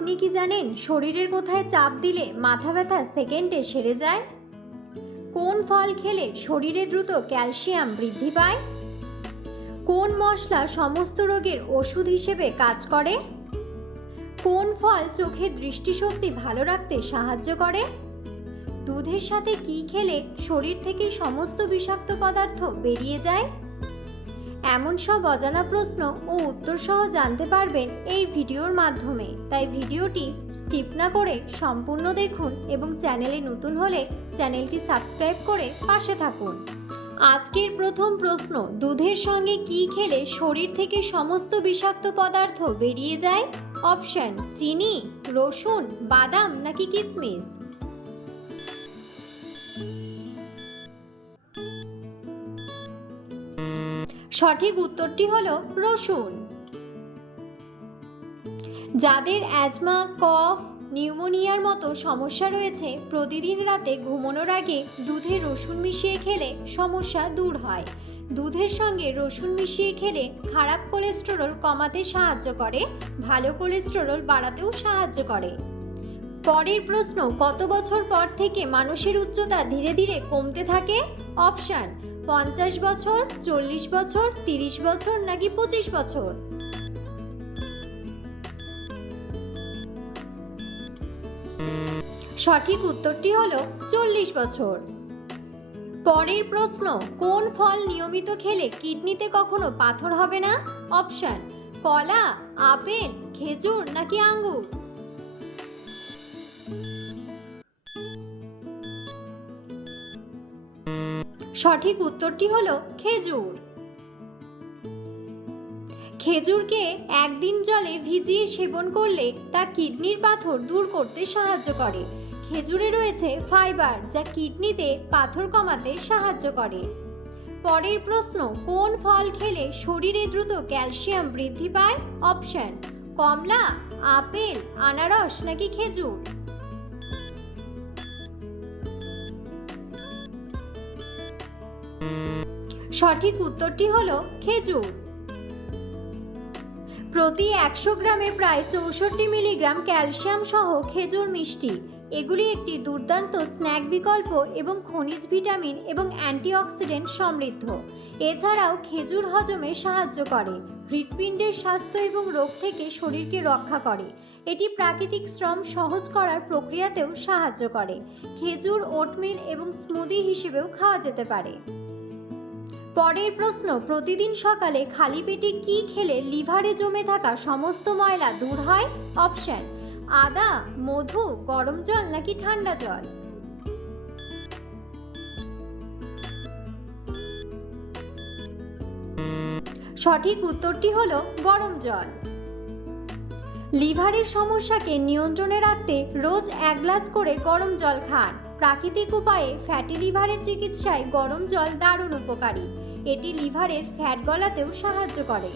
আপনি কি জানেন শরীরের কোথায় চাপ দিলে মাথা ব্যথা সেকেন্ডে সেরে যায়? কোন ফল খেলে শরীরে দ্রুত ক্যালসিয়াম বৃদ্ধি পায়? কোন মশলা সমস্ত রোগের ওষুধ হিসেবে কাজ করে? কোন ফল চোখের দৃষ্টিশক্তি ভালো রাখতে সাহায্য করে? দুধের সাথে কি খেলে শরীর থেকে সমস্ত বিষাক্ত পদার্থ বেরিয়ে যায়? এমন সব অজানা প্রশ্ন ও উত্তর সহ জানতে পারবেন এই ভিডিওর মাধ্যমে। তাই ভিডিওটি স্কিপ না করে সম্পূর্ণ দেখুন এবং চ্যানেলে নতুন হলে চ্যানেলটি সাবস্ক্রাইব করে পাশে থাকুন। আজকের প্রথম প্রশ্ন, দুধের সঙ্গে কি খেলে শরীর থেকে সমস্ত বিষাক্ত পদার্থ বেরিয়ে যায়? অপশন, চিনি, রসুন, বাদাম নাকি কিশমিশ সঠিক উত্তরটি হল রসুন। যাদের অ্যাজমা, কফ, নিউমোনিয়ার মতো সমস্যা রয়েছে, প্রতিদিন রাতে ঘুমানোর আগে দুধে রসুন মিশিয়ে খেলে সমস্যা দূর হয়। দুধের সঙ্গে রসুন মিশিয়ে খেলে খারাপ কোলেস্টেরল কমাতে সাহায্য করে, ভালো কোলেস্টেরল বাড়াতেও সাহায্য করে। পরের প্রশ্ন, কত বছর পর থেকে মানুষের উচ্চতা ধীরে ধীরে কমতে থাকে? অপশান পঞ্চাশ বছর, চল্লিশ বছর, তিরিশ বছর নাকি পঁচিশ বছর? সঠিক উত্তরটি হল চল্লিশ বছর। পরের প্রশ্ন, কোন ফল নিয়মিত খেলে কিডনিতে কখনো পাথর হবে না? অপশন, কলা, আপেল, খেজুর নাকি আঙ্গুর? সঠিক উত্তরটি হলো খেজুর। খেজুরকে একদিন জলে ভিজিয়ে সেবন করলে তা কিডনির পাথর দূর করতে সাহায্য করে। খেজুরে রয়েছে ফাইবার যা কিডনিতে পাথর কমাতে সাহায্য করে। পরের প্রশ্ন, কোন ফল খেলে শরীরে দ্রুত ক্যালসিয়াম বৃদ্ধি পায়? অপশন, কমলা, আপেল, আনারস নাকি খেজুর? সঠিক উত্তরটি হল খেজুর। প্রতি একশো গ্রামে প্রায় চৌষট্টি মিলিগ্রাম ক্যালসিয়াম সহ খেজুর মিষ্টি। এগুলি একটি দুর্দান্ত স্ন্যাক বিকল্প এবং খনিজ ভিটামিন এবং অ্যান্টিঅক্সিডেন্ট সমৃদ্ধ। এছাড়াও খেজুর হজমে সাহায্য করে, হৃৎপিণ্ডের স্বাস্থ্য এবং রোগ থেকে শরীরকে রক্ষা করে। এটি প্রাকৃতিক শ্রম সহজ করার প্রক্রিয়াতেও সাহায্য করে। খেজুর, ওটমিল এবং স্মুদি হিসেবেও খাওয়া যেতে পারে। পরের প্রশ্ন, প্রতিদিন সকালে খালি পেটে কি খেলে লিভারে জমে থাকা সমস্ত ময়লা দূর হয়? অপশন, আদা, মধু, গরম জল নাকি ঠান্ডা জল? সঠিক উত্তরটি হলো গরম জল। লিভারের সমস্যাকে নিয়ন্ত্রণে রাখতে রোজ এক গ্লাস করে গরম জল খান। প্রাকৃতিক উপায়ে ফ্যাটি লিভারের চিকিৎসায় গরম জল দারুণ উপকারী। এটি লিভারের ফ্যাট গলাতেও সাহায্য করে।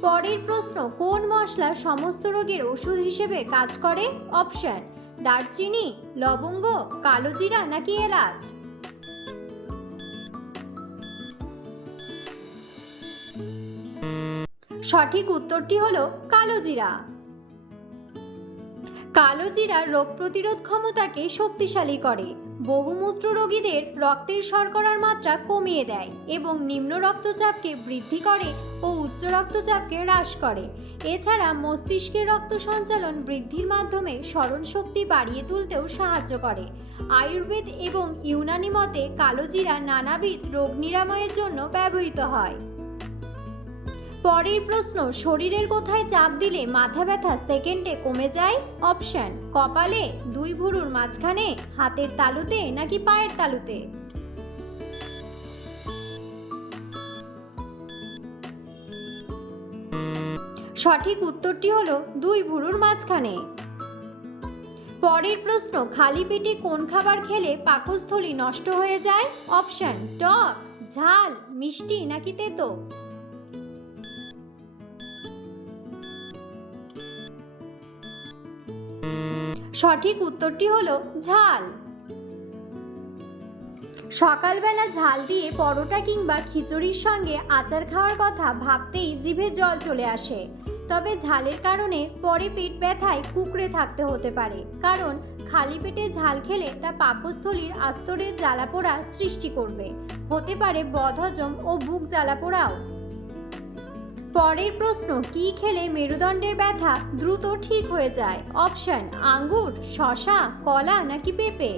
পরের প্রশ্ন, কোন মশলা সমস্ত রোগের ওষুধ হিসেবে কাজ করে? অপশন, দারচিনি, লবঙ্গ, কালো জিরা নাকি এলাচ? সঠিক উত্তরটি হলো কালো জিরা। কালো জিরা রোগ প্রতিরোধ ক্ষমতাকে শক্তিশালী করে। বহুমূত্র রোগীদের রক্তের শর্করার মাত্রা কমিয়ে দেয় এবং নিম্ন রক্তচাপকে বৃদ্ধি করে ও উচ্চ রক্তচাপকে হ্রাস করে। এছাড়া মস্তিষ্কের রক্ত সঞ্চালন বৃদ্ধির মাধ্যমে স্মরণশক্তি বাড়িয়ে তুলতেও সাহায্য করে। আয়ুর্বেদ এবং ইউনানি মতে কালোজিরা নানাবিধ রোগ নিরাময়ের জন্য ব্যবহৃত হয়। পরের প্রশ্ন, শরীরের কোথায় চাপ দিলে মাথা ব্যথা সেকেন্ডে কমে যায়? অপশন কপালে, দুই ভুরুর মাঝখানে, হাতের তালুতে নাকি পায়ের তালুতে? সঠিক উত্তরটি হলো দুই ভুরুর মাঝখানে। পরের প্রশ্ন, খালি পেটে কোন খাবার খেলে পাকস্থলী নষ্ট হয়ে যায়? অপশন টক, ঝাল, মিষ্টি নাকি তেতো? সঠিক উত্তরটি হলো ঝাল। সকালবেলা ঝাল দিয়ে পরোটা কিংবা খিচুড়ির সঙ্গে আচার খাওয়ার কথা ভাবতেই জিভে জল চলে আসে। তবে ঝালের কারণে পরে পেট ব্যথায় কুকড়ে থাকতে হতে পারে। কারণ খালি পেটে ঝাল খেলে তা পাকস্থলীর আস্তরে জ্বালাপোড়া সৃষ্টি করবে। হতে পারে বদহজম ও বুক জ্বালাপোড়াও। পরের প্রশ্ন, কি খেলে মেরুদণ্ডের ব্যথা দ্রুত ঠিক হয়ে যায়? অপশন, আঙ্গুর, শশা, কলা নাকি পেঁপে?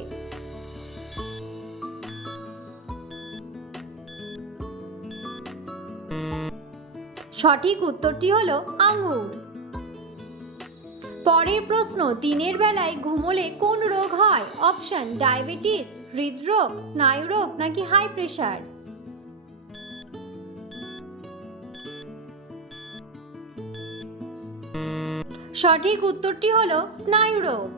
সঠিক উত্তরটি হলো আঙ্গুর। পরের প্রশ্ন, দিনের বেলায় ঘুমোলে কোন রোগ হয়? অপশন, ডায়াবেটিস, হৃদরোগ, স্নায়ুরোগ নাকি হাই প্রেশার? সঠিক উত্তরটি হলো স্নায়ুরোগ।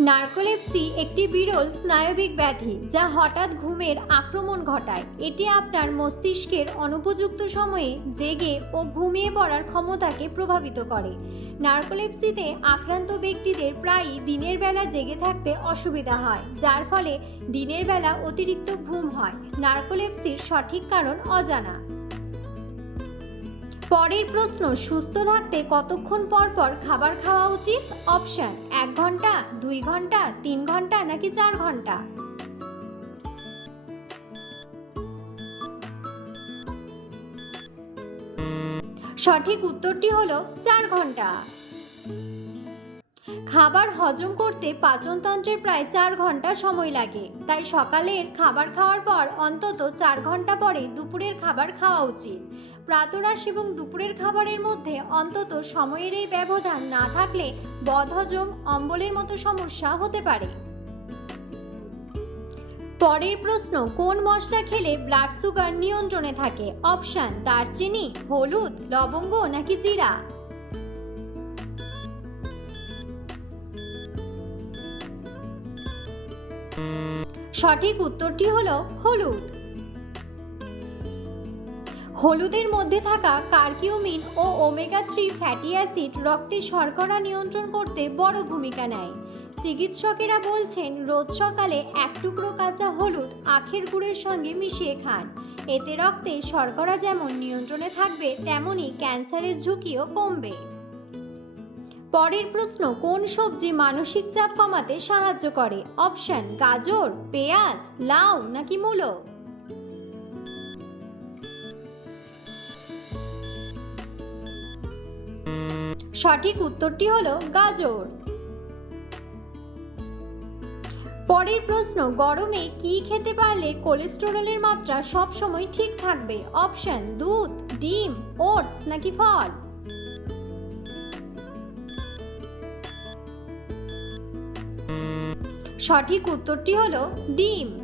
নার্কোলেপসি একটি বিরল স্নায়বিক ব্যাধি যা হঠাৎ ঘুমের আক্রমণ ঘটায়। এটি আপনার মস্তিষ্কের অনুপযুক্ত সময়ে জেগে ও ঘুমিয়ে পড়ার ক্ষমতাকে প্রভাবিত করে। নার্কোলেপসিতে আক্রান্ত ব্যক্তিদের প্রায়ই দিনের বেলা জেগে থাকতে অসুবিধা হয়, যার ফলে দিনের বেলা অতিরিক্ত ঘুম হয়। নার্কোলেপসির সঠিক কারণ অজানা। পরের প্রশ্ন, সুস্থ থাকতে কতক্ষণ পর পর খাবার খাওয়া উচিত? অপশন, এক ঘণ্টা, দুই ঘণ্টা, তিন ঘণ্টা নাকি চার ঘণ্টা? সঠিক উত্তরটি হলো চার ঘণ্টা। খাবার হজম করতে পাচনতন্ত্রের প্রায় চার ঘণ্টা সময় লাগে। তাই সকালের খাবার খাওয়ার পর অন্তত চার ঘণ্টা পরে দুপুরের খাবার খাওয়া উচিত। প্রাতরাশ এবং দুপুরের খাবারের মধ্যে অন্তত সময়ের এই ব্যবধান না থাকলে বদহজম, অম্বলের মতো সমস্যা হতে পারে। পরের প্রশ্ন, কোন মশলা খেলে ব্লাড সুগার নিয়ন্ত্রণে থাকে? অপশান, দারচিনি, হলুদ, লবঙ্গ নাকি জিরা? সঠিক উত্তরটি হলো হলুদ। হলুদের মধ্যে থাকা কার্কিউমিন ও ওমেগা থ্রি ফ্যাটি অ্যাসিড রক্তের শর্করা নিয়ন্ত্রণ করতে বড় ভূমিকা নেয়। চিকিৎসকেরা বলছেন, রোজ সকালে এক টুকরো কাঁচা হলুদ আখের গুড়ের সঙ্গে মিশিয়ে খান। এতে রক্তে শর্করা যেমন নিয়ন্ত্রণে থাকবে, তেমনি ক্যান্সারের ঝুঁকিও কমবে। পরের প্রশ্ন, কোন সবজি মানসিক চাপ কমাতে সাহায্য করে? অপশন, গাজর, পেঁয়াজ, লাউ নাকি মূলো? সঠিক উত্তরটি হলো গাজর। পরের প্রশ্ন, গরমে কি খেতে পারলে কোলেস্টেরলের মাত্রা সব সময় ঠিক থাকবে? অপশন, দুধ, ডিম, ওটস নাকি ফল? সঠিক উত্তরটি হলো ডিম।